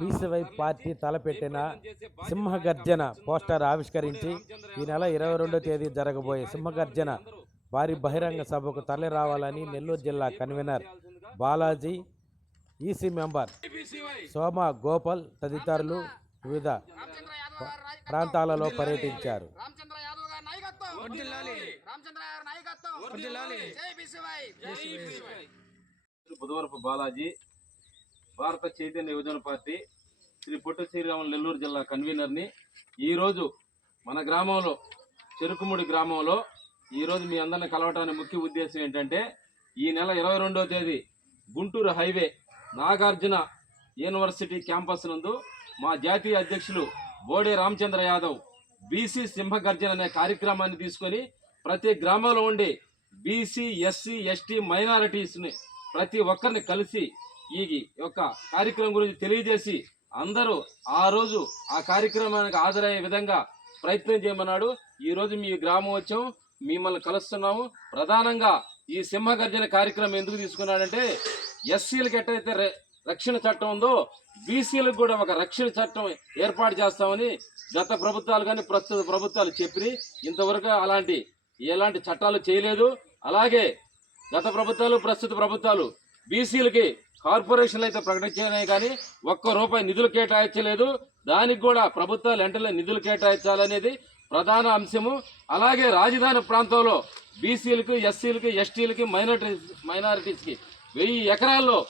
BCY party తలపెట్టిన సింహగర్జన poster ఆవిష్కరించి ఈ నెల ఇరవై రెండో తేదీ జరగబోయే సింహగర్జన భారీ బహిరంగ సభకు తరలి రావాలని నెల్లూరు జిల్లా convener Balaji EC member Soma Gopal తదితరులు వివిధ ప్రాంతాలలో పర్యటించారు. రామచంద్ర యాదవ్ గారి నాయకత్వం. రామచంద్ర గారి నాయకత్వం. జై బీసీవై. బుధవరపు బాలాజీ భారత చైతన్య యువజన పార్టీ శ్రీ పొట్టి శ్రీరాములు నెల్లూరు జిల్లా కన్వీనర్ని ఈరోజు మన గ్రామంలో చెరుకుముడి గ్రామంలో ఈరోజు మీ అందరిని కలవటానికి ముఖ్య ఉద్దేశం ఏంటంటే ఈ నెల ఇరవై రెండవ తేదీ Guntur highway Nagarjuna university campus నందు మా జాతీయ అధ్యక్షులు బోడే రామచంద్ర యాదవ్ బీసీ సింహగర్జన అనే కార్యక్రమాన్ని తీసుకొని ప్రతి గ్రామంలో ఉండి బీసీ ఎస్సీ ఎస్టీ మైనారిటీస్ని ప్రతి ఒక్కరిని కలిసి ఈ యొక్క కార్యక్రమం గురించి తెలియజేసి అందరూ ఆ రోజు ఆ కార్యక్రమానికి హాజరయ్యే విధంగా ప్రయత్నం చేయమన్నాడు. ఈరోజు మీ గ్రామం వచ్చాం మిమ్మల్ని కలుస్తున్నాము. ప్రధానంగా ఈ సింహగర్జన కార్యక్రమం ఎందుకు తీసుకున్నాడంటే ఎస్సీలకు ఎట్టయితే రక్షణ చట్టం ఉందో బీసీలకు కూడా ఒక రక్షణ చట్టం ఏర్పాటు చేస్తామని గత ప్రభుత్వాలు కానీ ప్రస్తుత ప్రభుత్వాలు చెప్పి ఇంతవరకు అలాంటి ఎలాంటి చట్టాలు చేయలేదు. అలాగే గత ప్రభుత్వాలు ప్రస్తుత ప్రభుత్వాలు బీసీలకి కార్పొరేషన్లు అయితే ప్రకటించాయి కానీ ఒక్క రూపాయి నిధులు కేటాయించలేదు. దానికి కూడా ప్రభుత్వాలు వెంటనే నిధులు కేటాయించాలనేది ప్రధాన అంశము. అలాగే రాజధాని ప్రాంతంలో బీసీలకు ఎస్సీలకి ఎస్టీలకి మైనార్టీ మైనారిటీస్కి వెయ్యి ఎకరాల్లో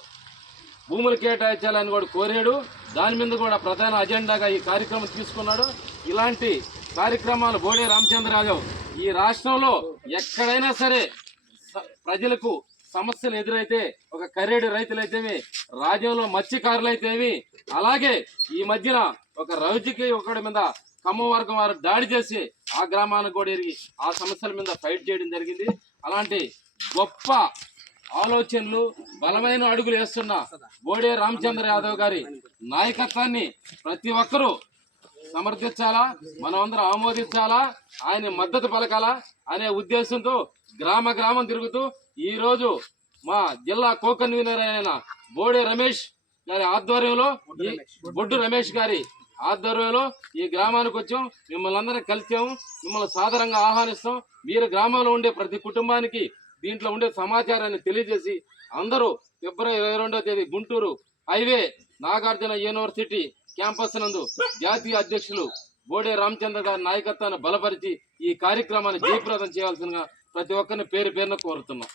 భూములు కేటాయించాలని కూడా కోరాడు. దాని మీద కూడా ప్రధాన అజెండాగా ఈ కార్యక్రమం తీసుకున్నాడు. ఇలాంటి కార్యక్రమాలు బోడే రామచంద్ర ఈ రాష్ట్రంలో ఎక్కడైనా సరే ప్రజలకు సమస్యలు ఎదురైతే ఒక కరేడు రైతులైతేమి రాజ్యంలో మత్స్యకారులు అయితేమి అలాగే ఈ మధ్యన ఒక రౌజుకి ఒకటి మీద కమ్మ వర్గం వారు దాడి చేసి ఆ గ్రామానికి కూడా ఎరిగి ఆ సమస్యల మీద ఫైట్ చేయడం జరిగింది. అలాంటి గొప్ప ఆలోచనలు బలమైన అడుగులు వేస్తున్న బోడే రామచంద్ర యాదవ్ గారి నాయకత్వాన్ని ప్రతి ఒక్కరూ సమర్థించాలా? మనమందరం ఆమోదించాలా? ఆయన మద్దతు పలకాలా? అనే ఉద్దేశంతో గ్రామ గ్రామం తిరుగుతూ ఈ రోజు మా జిల్లా కో కన్వీనర్ అయిన బోడే రమేష్ గారి ఆధ్వర్యంలో బొడ్డు రమేష్ గారి ఆధ్వర్యంలో ఈ గ్రామానికి వచ్చాం. మిమ్మల్ని అందరం కలిసాము మిమ్మల్ని సాధారణంగా ఆహ్వానిస్తాం. మీరు గ్రామంలో ఉండే ప్రతి కుటుంబానికి దీంట్లో ఉండే సమాచారాన్ని తెలియజేసి అందరూ ఫిబ్రవరి ఇరవై రెండవ తేదీ Guntur highway Nagarjuna university campus నందు జాతీయ అధ్యక్షులు బోడే రామచంద్ర గారి నాయకత్వాన్ని బలపరిచి ఈ కార్యక్రమాన్ని జయప్రదం చేయాల్సిందిగా ప్రతి ఒక్కరిని పేరు పేరున కోరుతున్నాం.